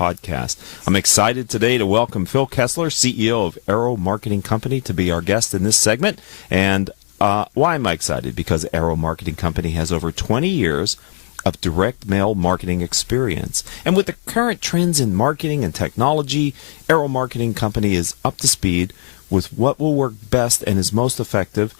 podcast. I'm excited today to welcome Phil Kessler, CEO of Arrow Marketing Company, to be our guest in this segment. And why am I excited? Because Arrow Marketing Company has over 20 years of direct mail marketing experience. And with the current trends in marketing and technology, Arrow Marketing Company is up to speed with what will work best and is most effective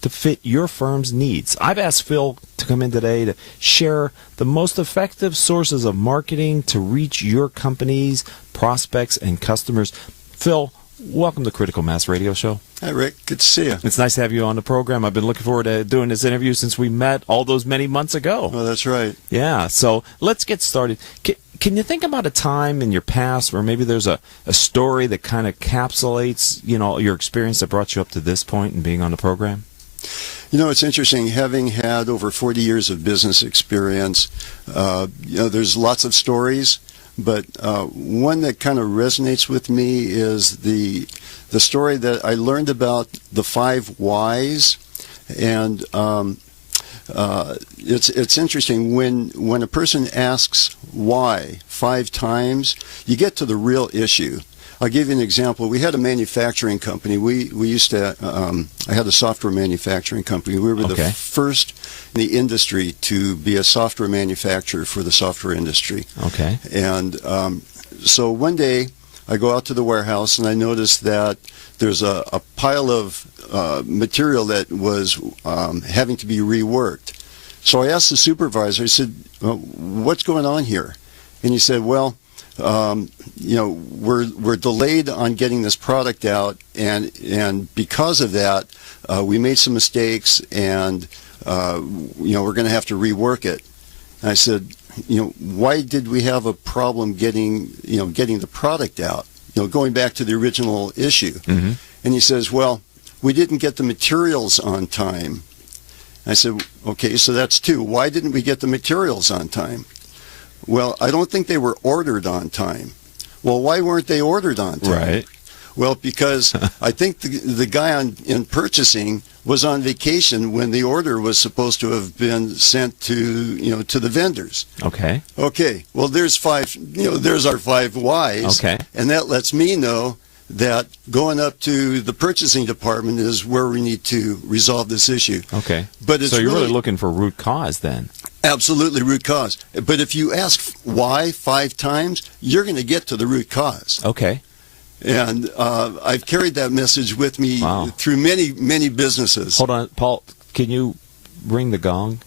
to fit your firm's needs. I've asked Phil to come in today to share the most effective sources of marketing to reach your company's prospects and customers. Phil, welcome to Critical Mass Radio Show. Hi, Rick. Good to see you. It's nice to have you on the program. I've been looking forward to doing this interview since we met all those many months ago. Oh, that's right. Yeah, so let's get started. Can you think about a time in your past where maybe there's a story that kind of encapsulates, your experience that brought you up to this point in being on the program? It's interesting, having had over 40 years of business experience, there's lots of stories, but one that kind of resonates with me is the story that I learned about the 5 whys. And it's interesting, when a person asks why 5 times, you get to the real issue. I'll give you an example. We had a manufacturing company. We used to, I had a software manufacturing company. We were the first in the industry to be a software manufacturer for the software industry. Okay. And so one day I go out to the warehouse and I noticed that there's a pile of material that was having to be reworked. So I asked the supervisor, I said, what's going on here? And he said, well, we're delayed on getting this product out, and because of that, we made some mistakes, and we're going to have to rework it. And I said, why did we have a problem getting the product out? Going back to the original issue. Mm-hmm. And he says, well, we didn't get the materials on time. I said, okay, so that's 2. Why didn't we get the materials on time? Well, I don't think they were ordered on time. Well, why weren't they ordered on time? Right. Well, because I think the guy in purchasing was on vacation when the order was supposed to have been sent to the vendors. Okay. Okay. Well, there's 5. There's our 5 whys. Okay. And that lets me know that going up to the purchasing department is where we need to resolve this issue. Okay. But it's so you're really looking for root cause then? Absolutely, root cause. But if you ask why 5 times, you're going to get to the root cause. Okay. And I've carried that message with me through many, many businesses. Hold on, Paul, can you ring the gong?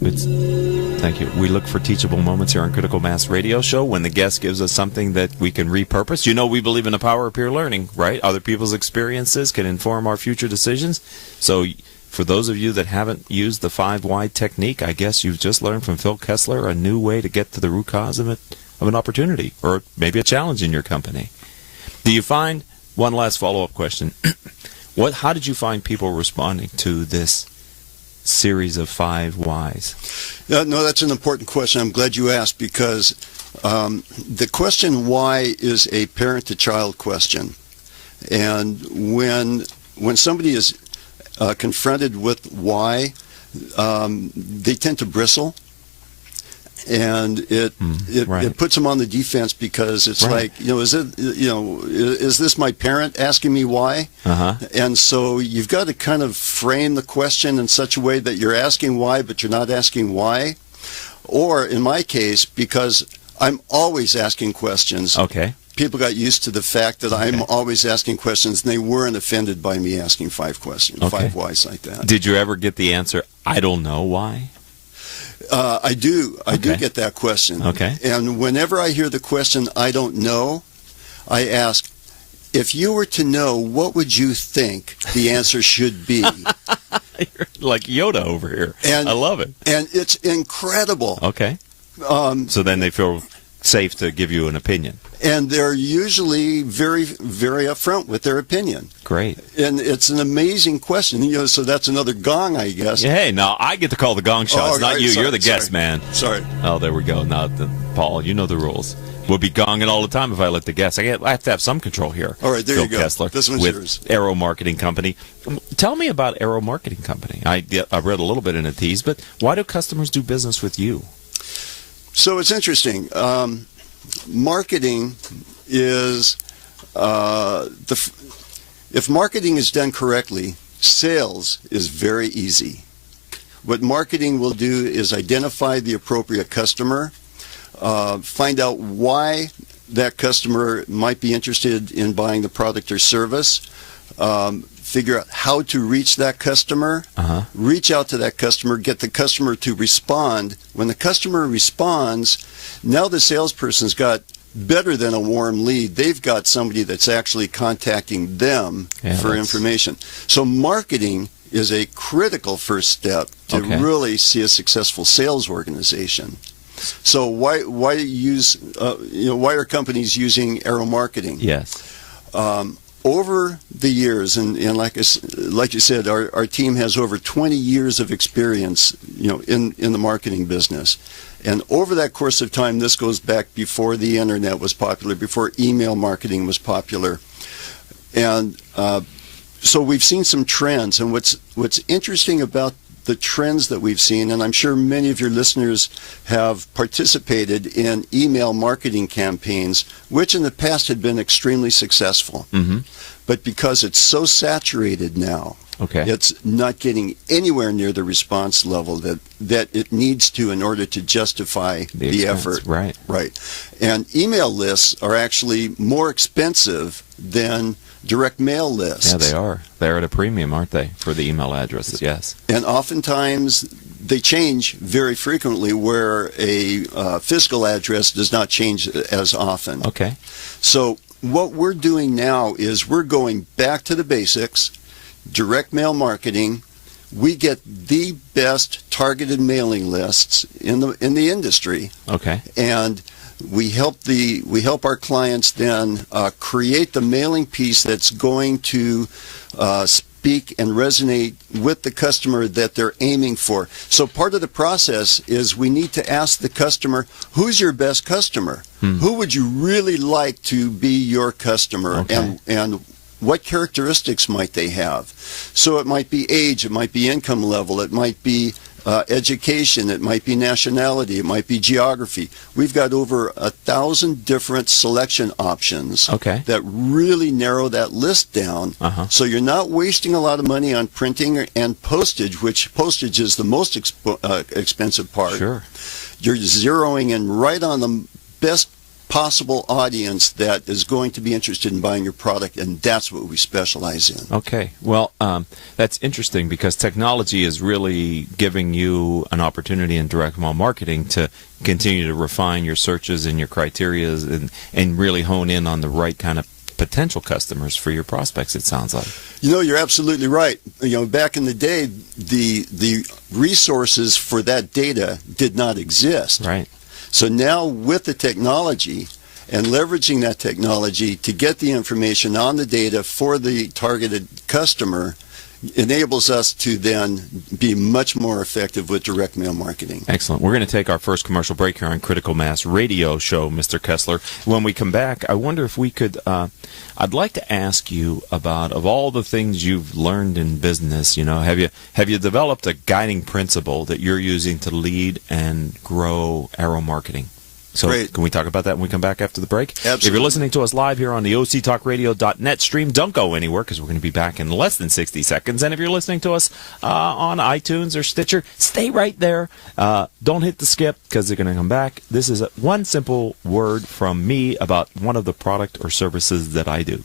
Thank you. We look for teachable moments here on Critical Mass Radio Show when the guest gives us something that we can repurpose. We believe in the power of peer learning, right? Other people's experiences can inform our future decisions. So for those of you that haven't used the 5 why technique, I guess you've just learned from Phil Kessler a new way to get to the root cause of an opportunity or maybe a challenge in your company. Do you find, one last follow-up question, how did you find people responding to this series of 5 whys? No, that's an important question. I'm glad you asked, because the question why is a parent-to-child question. And when somebody is confronted with why, they tend to bristle, and it puts them on the defense, because it's like, is this my parent asking me why? Uh-huh. And so you've got to kind of frame the question in such a way that you're asking why, but you're not asking why. Or in my case, because I'm always asking questions. Okay. People got used to the fact that I'm always asking questions, and they weren't offended by me asking 5 questions, 5 whys like that. Did you ever get the answer, I don't know why? I do get that question. Okay. And whenever I hear the question, I don't know, I ask, if you were to know, what would you think the answer should be? You're like Yoda over here. And I love it. And it's incredible. Okay. So then they feel safe to give you an opinion. And they're usually very, very upfront with their opinion. Great. And it's an amazing question. So that's another gong, I guess. Yeah, hey, now I get to call the gong shots, not you. Sorry, You're the guest, man. Sorry. Oh, there we go. Now, Paul, you know the rules. We'll be gonging all the time if I let the guest. I have to have some control here. All right, there Phil you go. Kessler, This one's with yours. Arrow Marketing Company. Tell me about Arrow Marketing Company. I read a little bit in a tease, but why do customers do business with you? So it's interesting. marketing is if marketing is done correctly, sales is very easy. What marketing will do is identify the appropriate customer, find out why that customer might be interested in buying the product or service, figure out how to reach that customer, reach out to that customer, get the customer to respond. When the customer responds, now the salesperson's got better than a warm lead. They've got somebody that's actually contacting them for information. So marketing is a critical first step to really see a successful sales organization. So why use why are companies using Arrow Marketing? Yes. Over the years, and like you said, our team has over 20 years of experience, in the marketing business. And over that course of time, this goes back before the internet was popular, before email marketing was popular. And so we've seen some trends. And what's interesting about the trends that we've seen, and I'm sure many of your listeners have participated in email marketing campaigns, which in the past had been extremely successful. But because it's so saturated now, it's not getting anywhere near the response level that it needs to in order to justify the effort. Right. And email lists are actually more expensive than direct mail lists. Yeah, they are. They're at a premium, aren't they, for the email addresses? Yes. And oftentimes they change very frequently, where a physical address does not change as often. Okay. So what we're doing now is we're going back to the basics, direct mail marketing. We get the best targeted mailing lists in the industry. Okay. And we help our clients then create the mailing piece that's going to speak and resonate with the customer that they're aiming for. So part of the process is we need to ask the customer, who's your best customer? Who would you really like to be your customer? And what characteristics might they have? So it might be age, it might be income level, it might be education, it might be nationality, it might be geography. We've got over 1,000 different selection options that really narrow that list down. So you're not wasting a lot of money on printing and postage, which postage is the most expensive part. Sure. You're zeroing in right on the best possible audience that is going to be interested in buying your product, and that's what we specialize in. Okay. Well, that's interesting, because technology is really giving you an opportunity in direct mail marketing to continue to refine your searches and your criteria and really hone in on the right kind of potential customers for your prospects, it sounds like. You're absolutely right. Back in the day, the resources for that data did not exist. Right. So now with the technology and leveraging that technology to get the information on the data for the targeted customer enables us to then be much more effective with direct mail marketing. Excellent. We're going to take our first commercial break here on Critical Mass Radio Show, Mr. Kessler. When we come back, I wonder if we could, I'd like to ask you about, of all the things you've learned in business, have you developed a guiding principle that you're using to lead and grow Arrow Marketing? So Great. Can we talk about that when we come back after the break? Absolutely. If you're listening to us live here on the OCTalkRadio.net stream, don't go anywhere, because we're going to be back in less than 60 seconds. And if you're listening to us on iTunes or Stitcher, stay right there. Don't hit the skip, because they're going to come back. This is one simple word from me about one of the product or services that I do.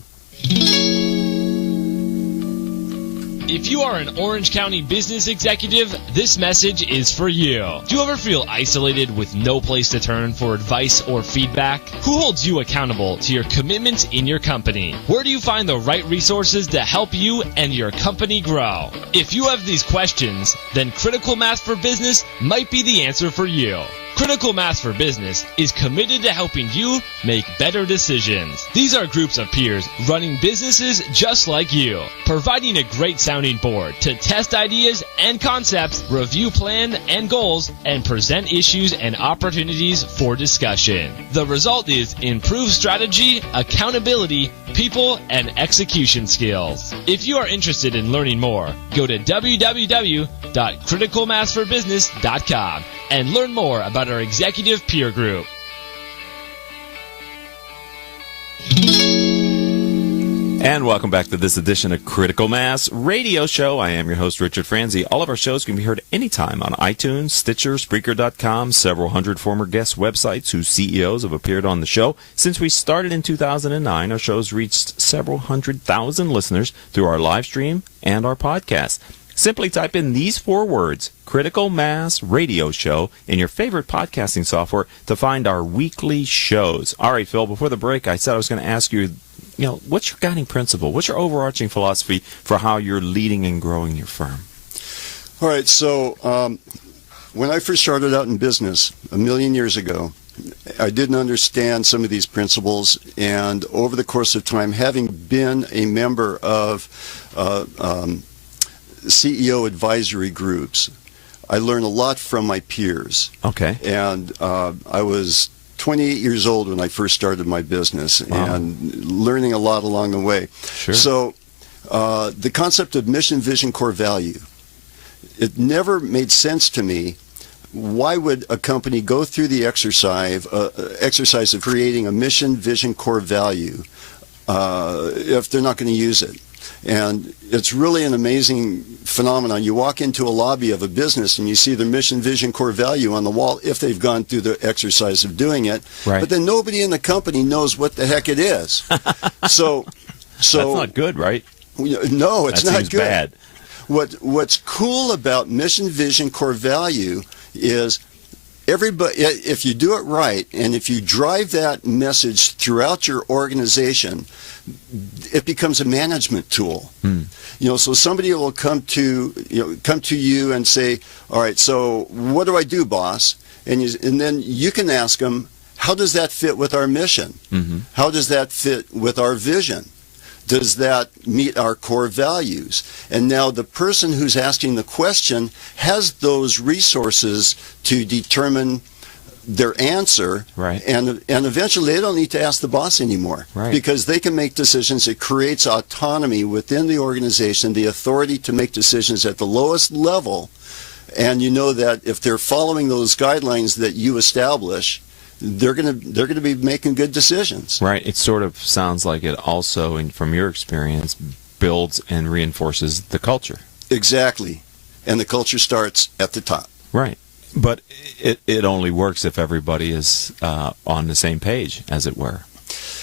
If you are an Orange County business executive, this message is for you. Do you ever feel isolated with no place to turn for advice or feedback? Who holds you accountable to your commitments in your company? Where do you find the right resources to help you and your company grow? If you have these questions, then Critical Mass for Business might be the answer for you. Critical Mass for Business is committed to helping you make better decisions. These are groups of peers running businesses just like you, providing a great sounding board to test ideas and concepts, review plans and goals, and present issues and opportunities for discussion. The result is improved strategy, accountability, people, and execution skills. If you are interested in learning more, go to www.criticalmassforbusiness.com and learn more about our executive peer group. And welcome back to this edition of Critical Mass Radio Show. I am your host, Richard Franzi. All of our shows can be heard anytime on iTunes, Stitcher, Spreaker.com, several hundred former guest websites whose CEOs have appeared on the show. Since we started in 2009, our show's reached several 100,000 listeners through our live stream and our podcast. Simply type in these 4 words, Critical Mass Radio Show, in your favorite podcasting software to find our weekly shows. All right, Phil, before the break, I said I was going to ask you, what's your guiding principle? What's your overarching philosophy for how you're leading and growing your firm? All right, so when I first started out in business a million years ago, I didn't understand some of these principles, and over the course of time, having been a member of CEO advisory groups, I learned a lot from my peers. Okay. And I was 28 years old when I first started my business, and learning a lot along the way. Sure. So the concept of mission, vision, core value, it never made sense to me. Why would a company go through the exercise of creating a mission, vision, core value if they're not going to use it? And it's really an amazing phenomenon. You walk into a lobby of a business and you see their mission, vision, core value on the wall if they've gone through the exercise of doing it. Right. But then nobody in the company knows what the heck it is. So that's not good, right? No, it's that not seems good. Bad. What's cool about mission, vision, core value is everybody, if you do it right, and if you drive that message throughout your organization, it becomes a management tool. So somebody will come to you and say, all right, so what do I do, boss? And then you can ask them, how does that fit with our mission? Mm-hmm. How does that fit with our vision? Does that meet our core values? And now the person who's asking the question has those resources to determine their answer, right. and eventually they don't need to ask the boss anymore, right. because they can make decisions. It creates autonomy within the organization, the authority to make decisions at the lowest level, and you know that if they're following those guidelines that you establish, they're going to be making good decisions. Right. It sort of sounds like it also, and from your experience, builds and reinforces the culture. Exactly, and the culture starts at the top. Right. But it only works if everybody is on the same page, as it were.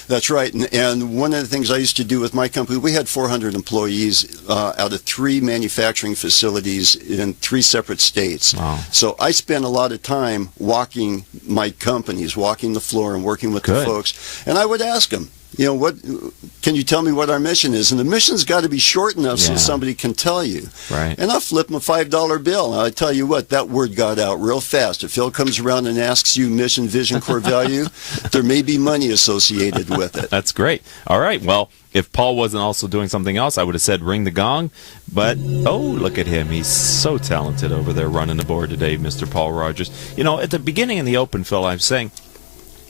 That's right. And one of the things I used to do with my company, we had 400 employees out of 3 manufacturing facilities in 3 separate states. Wow. So I spent a lot of time walking my companies, walking the floor and working with the folks. And I would ask them, what can you tell me what our mission is? And the mission's got to be short enough so somebody can tell you. Right. And I'll flip them a $5 bill. And I tell you what, that word got out real fast. If Phil comes around and asks you mission, vision, core value, there may be money associated with it. That's great. All right. Well, if Paul wasn't also doing something else, I would have said ring the gong. But, look at him. He's so talented over there running the board today, Mr. Paul Rogers. At the beginning in the open, Phil, I was saying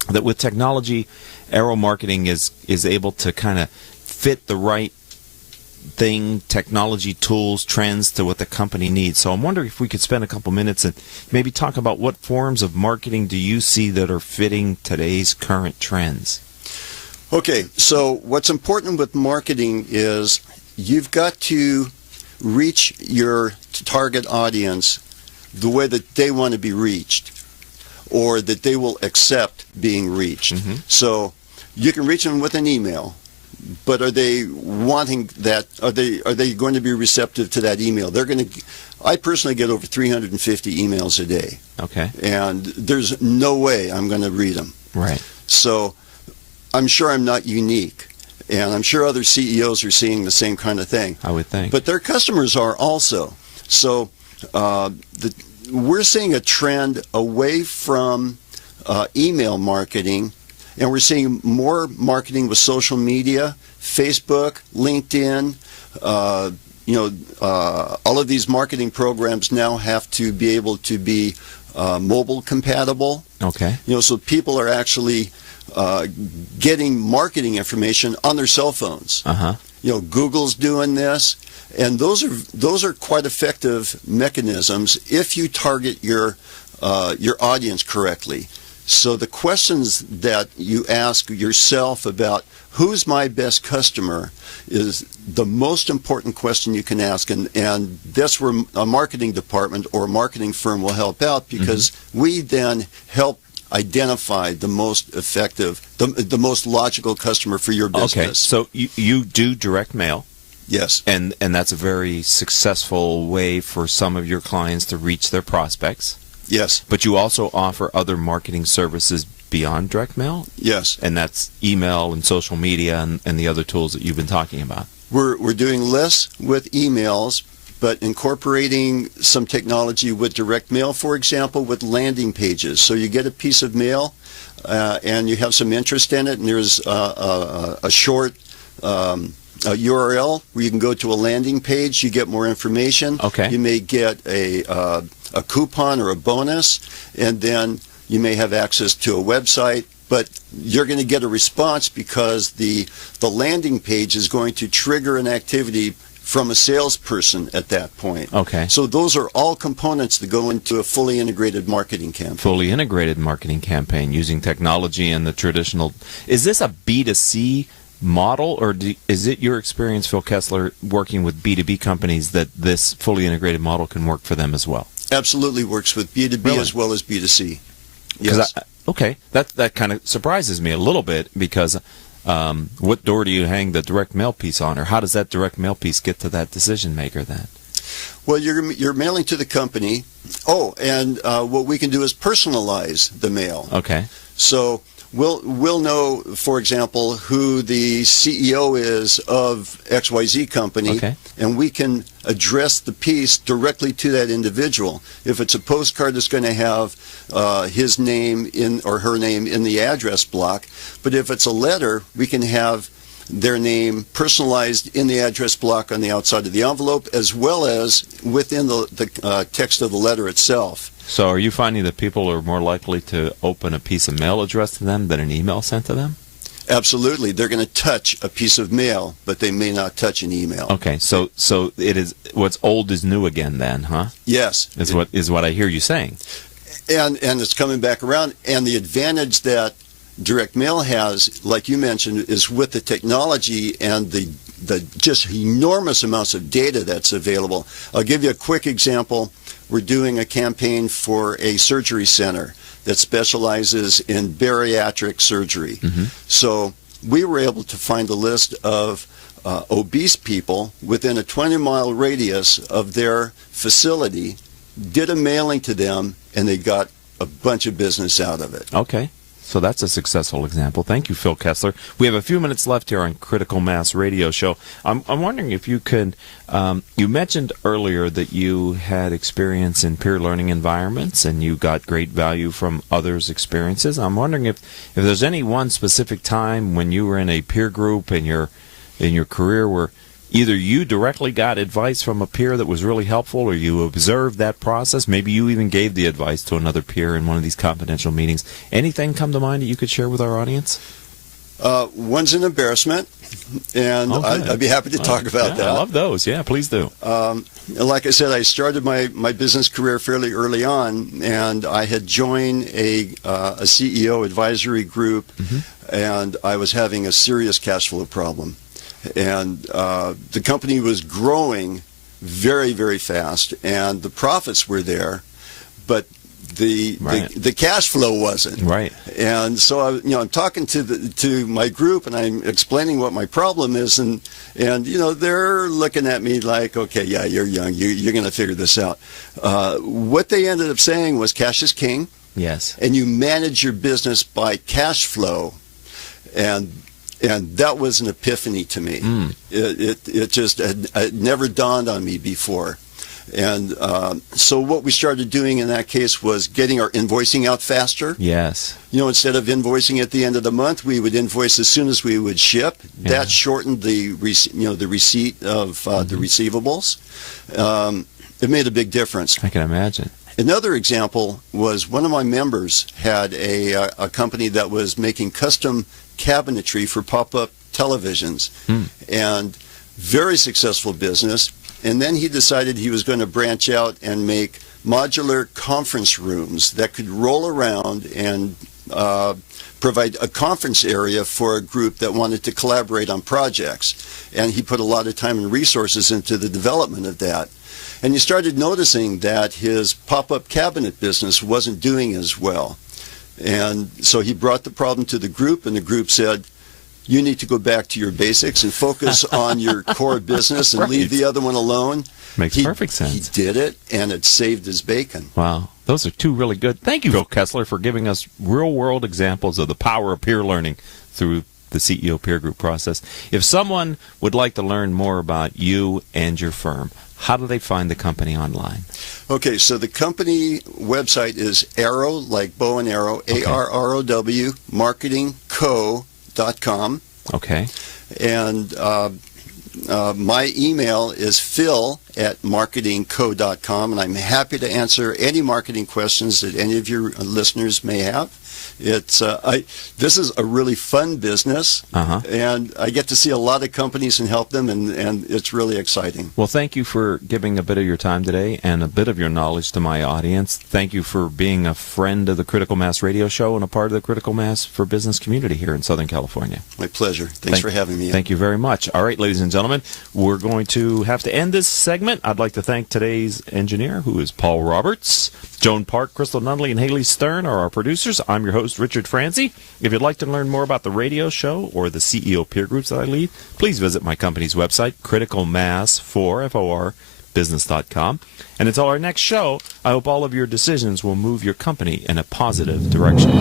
that with technology, Aero Marketing is able to kind of fit the right thing, technology, tools, trends to what the company needs. So I'm wondering if we could spend a couple minutes and maybe talk about what forms of marketing do you see that are fitting today's current trends? Okay, so what's important with marketing is you've got to reach your target audience the way that they want to be reached, or that they will accept being reached. Mm-hmm. So you can reach them with an email, but are they wanting that? Are they going to be receptive to that email? I personally get over 350 emails a day. Okay. And there's no way I'm going to read them. Right. So I'm sure I'm not unique, and I'm sure other CEOs are seeing the same kind of thing. I would think. But their customers are also. So we're seeing a trend away from email marketing, and we're seeing more marketing with social media, Facebook, LinkedIn. All of these marketing programs now have to be able to be mobile compatible. Okay. So people are actually getting marketing information on their cell phones. Uh-huh. Google's doing this, and those are quite effective mechanisms if you target your audience correctly. So the questions that you ask yourself about who's my best customer is the most important question you can ask, and that's where a marketing department or a marketing firm will help out, because we then help identify the most effective, the most logical customer for your business. Okay, so you do direct mail. Yes. And that's a very successful way for some of your clients to reach their prospects. Yes. But you also offer other marketing services beyond direct mail? Yes. And that's email and social media and the other tools that you've been talking about. We're doing less with emails, but incorporating some technology with direct mail, for example, with landing pages. So you get a piece of mail and you have some interest in it, and there's a short a URL where you can go to a landing page. You get more information. Okay. You may get a coupon or a bonus, and then you may have access to a website. But you're going to get a response because the landing page is going to trigger an activity from a salesperson at that point. Okay. So those are all components that go into a fully integrated marketing campaign. Fully integrated marketing campaign using technology and the traditional. Is this a B2C model, or is it your experience, Phil Kessler, working with B2B companies that this fully integrated model can work for them as well? Absolutely works with B2B Really? as well as B2C. Yes. Okay, that kind of surprises me a little bit, because what door do you hang the direct mail piece on, or how does that direct mail piece get to that decision maker then? Well, you're mailing to the company. Oh, and what we can do is personalize the mail. Okay. So we'll know, for example, who the CEO is of XYZ company, Okay. and we can address the piece directly to that individual. If it's a postcard, it's going to have his name in or her name in the address block. But if it's a letter, we can have their name personalized in the address block on the outside of the envelope, as well as within the text of the letter itself. So are you finding that people are more likely to open a piece of mail addressed to them than an email sent to them? Absolutely. They're going to touch a piece of mail, but they may not touch an email. Okay, so it is what's old is new again then, huh? Yes. Is what I hear you saying. And it's coming back around. And the advantage that direct mail has, like you mentioned, is with the technology and the just enormous amounts of data that's available. I'll give you a quick example. We're doing a campaign for a surgery center that specializes in bariatric surgery. So we were able to find a list of obese people within a 20-mile radius of their facility, did a mailing to them, and they got a bunch of business out of it. Okay. So that's a successful example. Thank you, Phil Kessler. We have a few minutes left here on Critical Mass Radio Show. I'm wondering if you could, you mentioned earlier that you had experience in peer learning environments and you got great value from others' experiences. I'm wondering if there's any one specific time when you were in a peer group in your career where either you directly got advice from a peer that was really helpful, or you observed that process. Maybe you even gave the advice to another peer in one of these confidential meetings. Anything come to mind that you could share with our audience? One's an embarrassment, and I'd be happy to talk about that. I love those. Yeah, please do. Like I said, I started my business career fairly early on, and I had joined a CEO advisory group, and I was having a serious cash flow problem. And the company was growing very, very fast, and the profits were there, but the cash flow wasn't. Right. And so I'm talking to my group, and I'm explaining what my problem is, and they're looking at me like, okay, yeah, you're young, you're going to figure this out. What they ended up saying was cash is king. Yes. And you manage your business by cash flow, and that was an epiphany to me. It just had never dawned on me before. And so what we started doing in that case was getting our invoicing out faster. Yes. Instead of invoicing at the end of the month, we would invoice as soon as we would ship. Yeah. That shortened the receipt of the receivables. It made a big difference. I can imagine. Another example was one of my members had a company that was making custom cabinetry for pop-up televisions, and very successful business. And then he decided he was going to branch out and make modular conference rooms that could roll around and provide a conference area for a group that wanted to collaborate on projects. And he put a lot of time and resources into the development of that. And you started noticing that his pop-up cabinet business wasn't doing as well. And so he brought the problem to the group, and the group said, you need to go back to your basics and focus on your core business and Right. leave the other one alone. Makes perfect sense. He did it, and it saved his bacon. Wow. Those are two really good. Thank you, Phil Kessler, for giving us real-world examples of the power of peer learning through the CEO peer group process. If someone would like to learn more about you and your firm, how do they find the company online? Okay, so the company website is Arrow, like bow and arrow, Okay. ARROW, marketingco.com. Okay. And my email is phil@marketingco.com, and I'm happy to answer any marketing questions that any of your listeners may have. It's this is a really fun business, and I get to see a lot of companies and help them, and it's really exciting. Well, thank you for giving a bit of your time today and a bit of your knowledge to my audience. Thank you for being a friend of the Critical Mass Radio Show and a part of the Critical Mass for Business community here in Southern California. My pleasure. Thanks for having me. Thank you very much. All right, ladies and gentlemen, we're going to have to end this segment. I'd like to thank today's engineer, who is Paul Roberts. Joan Park, Crystal Nunley, and Haley Stern are our producers. I'm your host, Richard Franzi. If you'd like to learn more about the radio show or the CEO peer groups that I lead, please visit my company's website, criticalmass4, business.com. And until our next show, I hope all of your decisions will move your company in a positive direction.